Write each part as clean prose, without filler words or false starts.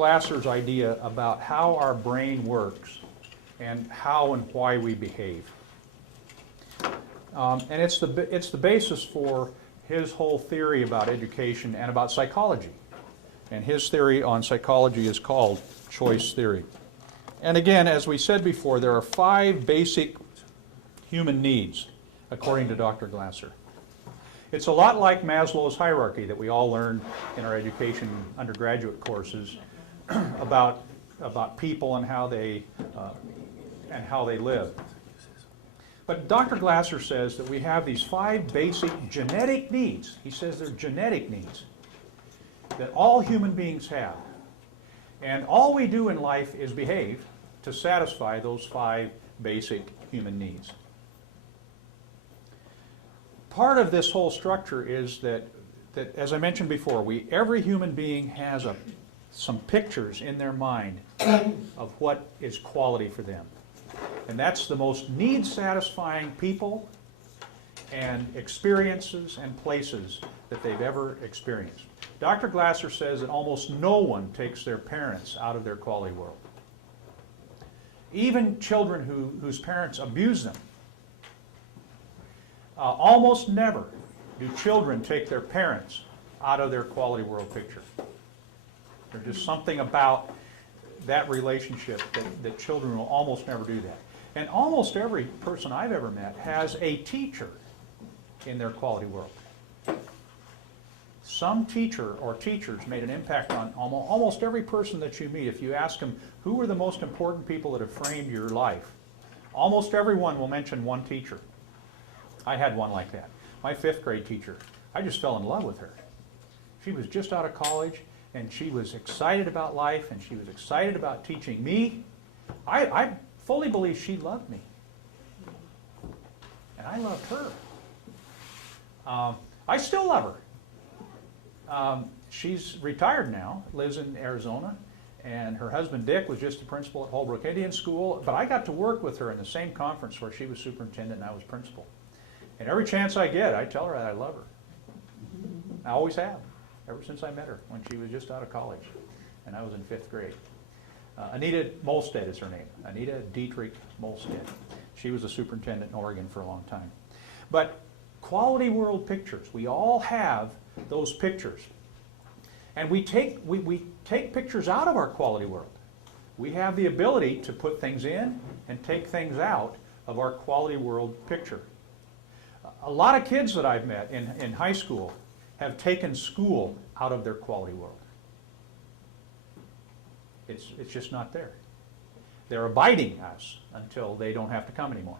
Glasser's idea about how our brain works and how and why we behave. And it's the basis for his whole theory about education and about psychology. And his theory on psychology is called choice theory. And again, as we said before, there are 5 basic human needs, according to Dr. Glasser. It's a lot like Maslow's hierarchy that we all learned in our education undergraduate courses about people and how they live. But Dr. Glasser says that we have these 5 basic genetic needs. He says they're genetic needs that all human beings have. And all we do in life is behave to satisfy those 5 basic human needs. Part of this whole structure is that as I mentioned before, every human being has some pictures in their mind of what is quality for them. And that's the most need-satisfying people and experiences and places that they've ever experienced. Dr. Glasser says that almost no one takes their parents out of their quality world. Even children whose parents abuse them. Almost never do children take their parents out of their quality world picture. There's just something about that relationship that children will almost never do that. And almost every person I've ever met has a teacher in their quality world. Some teacher or teachers made an impact on almost every person that you meet. If you ask them, who were the most important people that have framed your life? Almost everyone will mention one teacher. I had one like that. My 5th grade teacher, I just fell in love with her. She was just out of college, and she was excited about life, and she was excited about teaching me. I fully believe she loved me. And I loved her. I still love her. She's retired now, lives in Arizona, and her husband Dick was just the principal at Holbrook Indian School, but I got to work with her in the same conference where she was superintendent and I was principal. And every chance I get, I tell her that I love her. I always have, ever since I met her when she was just out of college, and I was in 5th grade. Anita Molstead is her name, Anita Dietrich Molstead. She was a superintendent in Oregon for a long time. But quality world pictures, we all have those pictures. And we take pictures out of our quality world. We have the ability to put things in and take things out of our quality world picture. A lot of kids that I've met in high school have taken school out of their quality world. It's just not there. They're abiding us until they don't have to come anymore.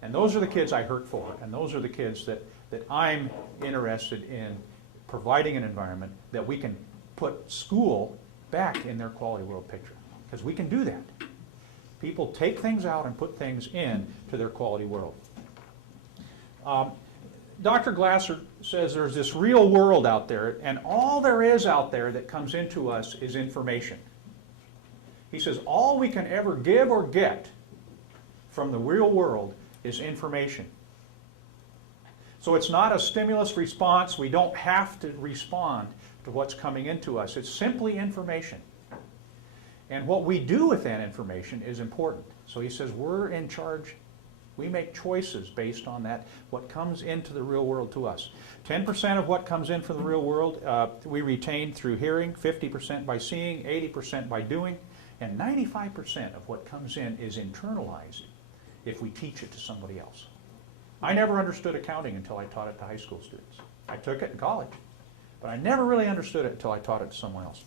And those are the kids I hurt for, and those are the kids that I'm interested in providing an environment that we can put school back in their quality world picture. Because we can do that. People take things out and put things in to their quality world. Dr. Glasser says there's this real world out there, and all there is out there that comes into us is information. He says all we can ever give or get from the real world is information. So it's not a stimulus response. We don't have to respond to what's coming into us. It's simply information. And what we do with that information is important. So he says we're in charge. We make choices based on that, what comes into the real world to us. 10% of what comes in from the real world we retain through hearing, 50% by seeing, 80% by doing, and 95% of what comes in is internalized if we teach it to somebody else. I never understood accounting until I taught it to high school students. I took it in college, but I never really understood it until I taught it to someone else.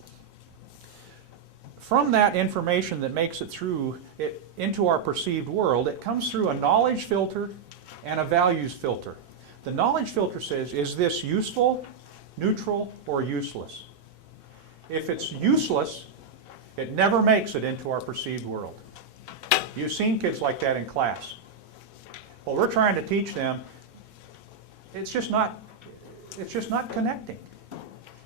From that information that makes it through into our perceived world, it comes through a knowledge filter and a values filter. The knowledge filter says, is this useful, neutral, or useless? If it's useless, it never makes it into our perceived world. You've seen kids like that in class. Well, we're trying to teach them, it's just not connecting.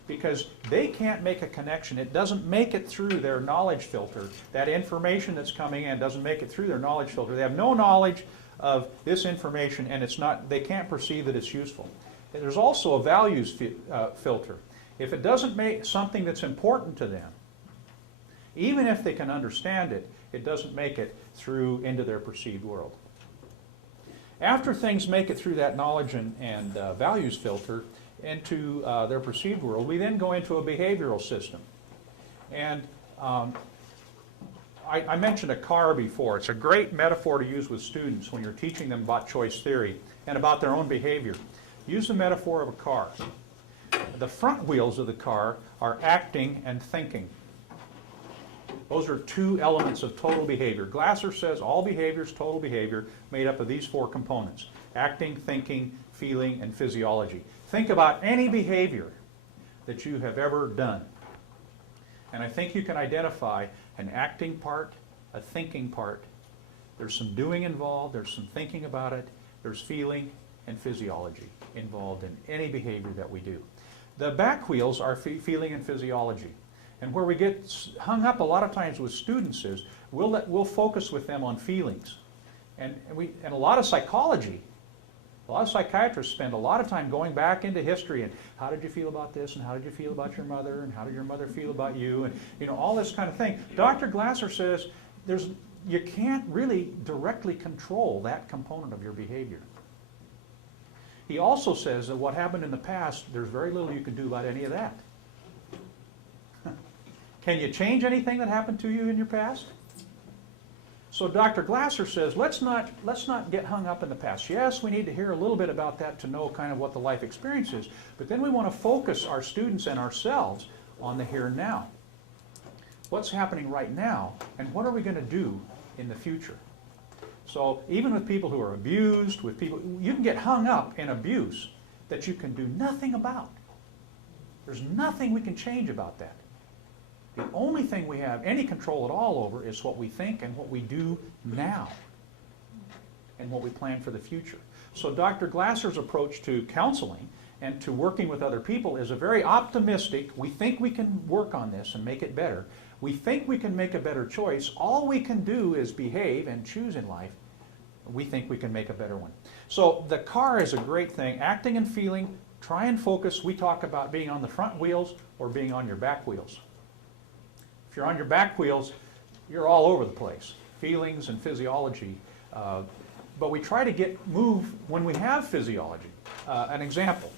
Because they can't make a connection. It doesn't make it through their knowledge filter. That information that's coming in doesn't make it through their knowledge filter. They have no knowledge of this information, and they can't perceive that it's useful. And there's also a values filter. If it doesn't make something that's important to them, even if they can understand it, it doesn't make it through into their perceived world. After things make it through that knowledge and values filter into their perceived world, we then go into a behavioral system. And I mentioned a car before. It's a great metaphor to use with students when you're teaching them about choice theory and about their own behavior. Use the metaphor of a car. The front wheels of the car are acting and thinking. Those are two elements of total behavior. Glasser says all behavior is total behavior made up of these four components: acting, thinking, feeling, and physiology. Think about any behavior that you have ever done. And I think you can identify an acting part, a thinking part. There's some doing involved, there's some thinking about it, there's feeling and physiology involved in any behavior that we do. The back wheels are feeling and physiology. And where we get hung up a lot of times with students is we'll focus with them on feelings. And a lot of psychology, a lot of psychiatrists spend a lot of time going back into history and how did you feel about this, and how did you feel about your mother, and how did your mother feel about you, and all this kind of thing. Dr. Glasser says you can't really directly control that component of your behavior. He also says that what happened in the past, there's very little you can do about any of that. Can you change anything that happened to you in your past? So Dr. Glasser says, let's not get hung up in the past. Yes, we need to hear a little bit about that to know kind of what the life experience is, but then we want to focus our students and ourselves on the here and now. What's happening right now, and what are we going to do in the future? So even with people who are abused, with people, you can get hung up in abuse that you can do nothing about. There's nothing we can change about that. The only thing we have any control at all over is what we think and what we do now and what we plan for the future. So Dr. Glasser's approach to counseling and to working with other people is a very optimistic, we think we can work on this and make it better. We think we can make a better choice. All we can do is behave and choose in life. We think we can make a better one. So the car is a great thing. Acting and feeling, try and focus. We talk about being on the front wheels or being on your back wheels. If you're on your back wheels, you're all over the place, feelings and physiology. But we try to move when we have physiology. An example,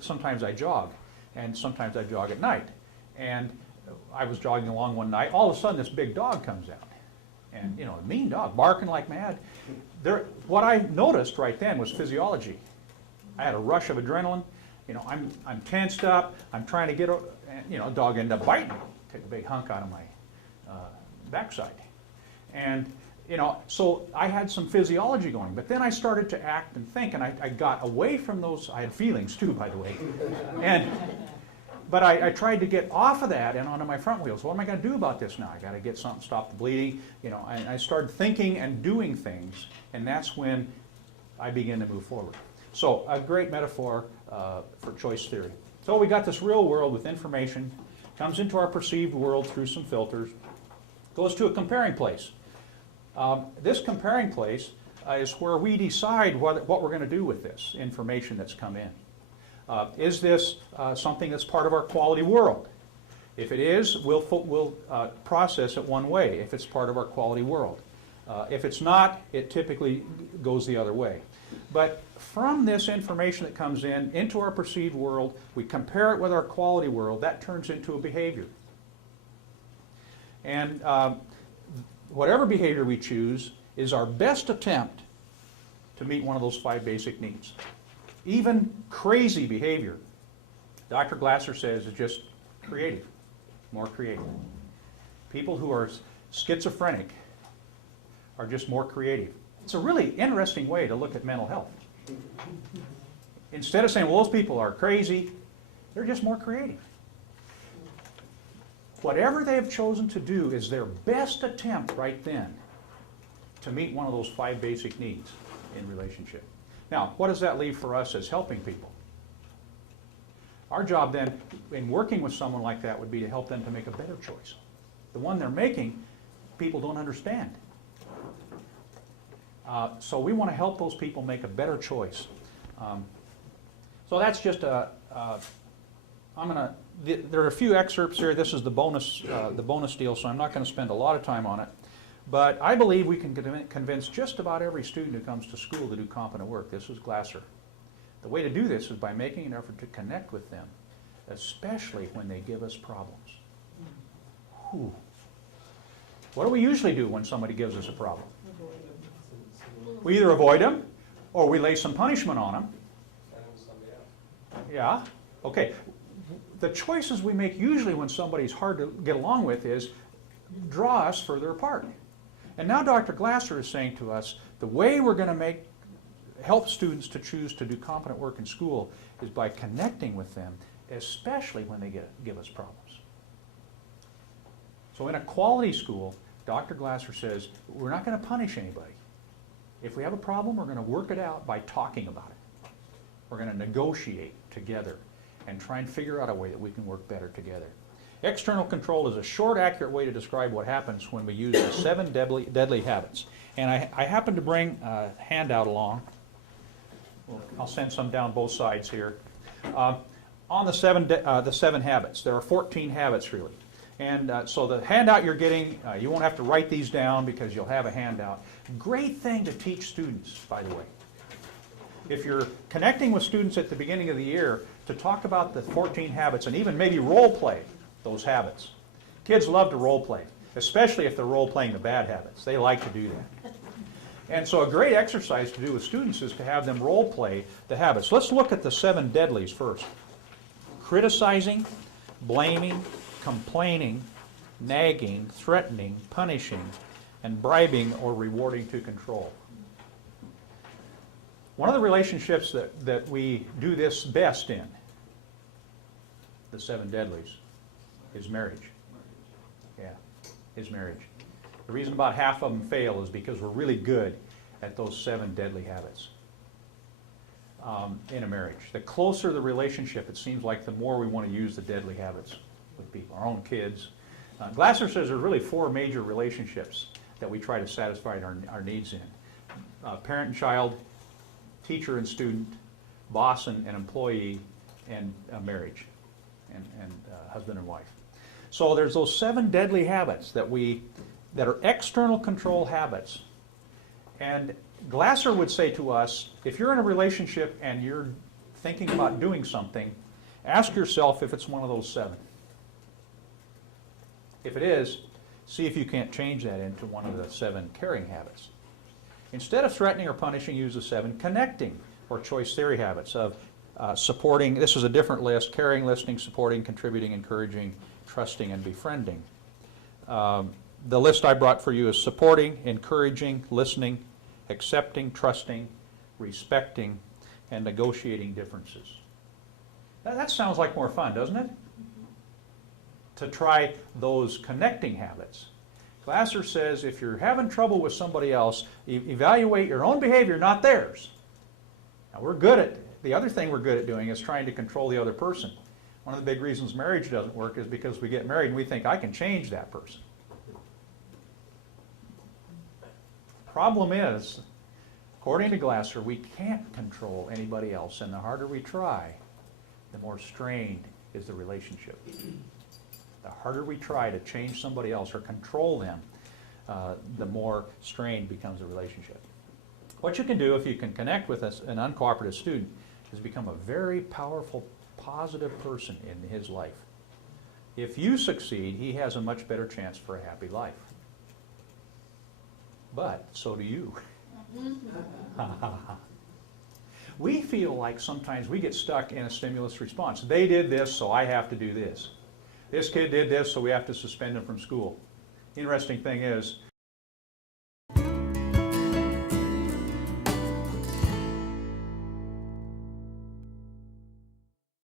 sometimes I jog, and sometimes I jog at night. And I was jogging along one night, all of a sudden this big dog comes out. And, a mean dog, barking like mad. What I noticed right then was physiology. I had a rush of adrenaline. I'm tensed up, I'm trying to get, a dog ended up biting me. Take a big hunk out of my backside. And, so I had some physiology going, but then I started to act and think, and I got away from those. I had feelings too, by the way. But I tried to get off of that and onto my front wheels. What am I going to do about this now? I got to get something to stop the bleeding. And I started thinking and doing things, and that's when I began to move forward. So a great metaphor for choice theory. So we got this real world with information, comes into our perceived world through some filters, goes to a comparing place. This comparing place is where we decide what we're going to do with this information that's come in. Is this something that's part of our quality world? If it is, we'll process it one way if it's part of our quality world. If it's not, it typically goes the other way. But from this information that comes in into our perceived world, we compare it with our quality world, that turns into a behavior. And whatever behavior we choose is our best attempt to meet one of those 5 basic needs. Even crazy behavior, Dr. Glasser says, is just creative, more creative. People who are schizophrenic are just more creative. It's a really interesting way to look at mental health. Instead of saying, well, those people are crazy, they're just more creative. Whatever they have chosen to do is their best attempt right then to meet one of those 5 basic needs in relationship. Now, what does that leave for us as helping people? Our job then, in working with someone like that, would be to help them to make a better choice. The one they're making, people don't understand. So we want to help those people make a better choice. So that's just I'm going to there are a few excerpts here. This is the bonus deal, so I'm not going to spend a lot of time on it. But I believe we can convince just about every student who comes to school to do competent work. This is Glasser. The way to do this is by making an effort to connect with them, especially when they give us problems. Whew. What do we usually do when somebody gives us a problem? We either avoid them or we lay some punishment on them. Yeah, okay. The choices we make usually when somebody's hard to get along with is draw us further apart. And now Dr. Glasser is saying to us, the way we're going to help students to choose to do competent work in school is by connecting with them, especially when they give us problems. So in a quality school, Dr. Glasser says, we're not going to punish anybody. If we have a problem, we're going to work it out by talking about it. We're going to negotiate together and try and figure out a way that we can work better together. External control is a short, accurate way to describe what happens when we use the 7 deadly habits. And I happen to bring a handout along. I'll send some down both sides here. On the seven habits, there are 14 habits really. And so the handout you're getting, you won't have to write these down because you'll have a handout. Great thing to teach students, by the way. If you're connecting with students at the beginning of the year to talk about the 14 habits and even maybe role play those habits. Kids love to role play, especially if they're role playing the bad habits. They like to do that. And so a great exercise to do with students is to have them role play the habits. Let's look at the 7 deadlies first. Criticizing, blaming, complaining, nagging, threatening, punishing, and bribing or rewarding to control. One of the relationships that we do this best in, the 7 deadlies, is marriage. Yeah, is marriage. The reason about half of them fail is because we're really good at those 7 deadly habits in a marriage. The closer the relationship, it seems like the more we want to use the deadly habits with people, our own kids. Glasser says there's really 4 major relationships that we try to satisfy our needs in. Parent and child, teacher and student, boss and employee, and marriage, and husband and wife. So there's those 7 deadly habits that are external control habits. And Glasser would say to us, if you're in a relationship and you're thinking about doing something, ask yourself if it's one of those 7. If it is, see if you can't change that into one of the 7 caring habits. Instead of threatening or punishing, use the 7 connecting or choice theory habits of supporting. This is a different list: caring, listening, supporting, contributing, encouraging, trusting, and befriending. The list I brought for you is supporting, encouraging, listening, accepting, trusting, respecting, and negotiating differences. That sounds like more fun, doesn't it? To try those connecting habits. Glasser says if you're having trouble with somebody else, evaluate your own behavior, not theirs. Now the other thing we're good at doing is trying to control the other person. One of the big reasons marriage doesn't work is because we get married and we think, I can change that person. Problem is, according to Glasser, we can't control anybody else, and the harder we try, the more strained is the relationship. The harder we try to change somebody else or control them, the more strained becomes the relationship. What you can do if you can connect with an uncooperative student is become a very powerful, positive person in his life. If you succeed, he has a much better chance for a happy life. But so do you. We feel like sometimes we get stuck in a stimulus response. They did this, so I have to do this. This kid did this, so we have to suspend him from school. Interesting thing is,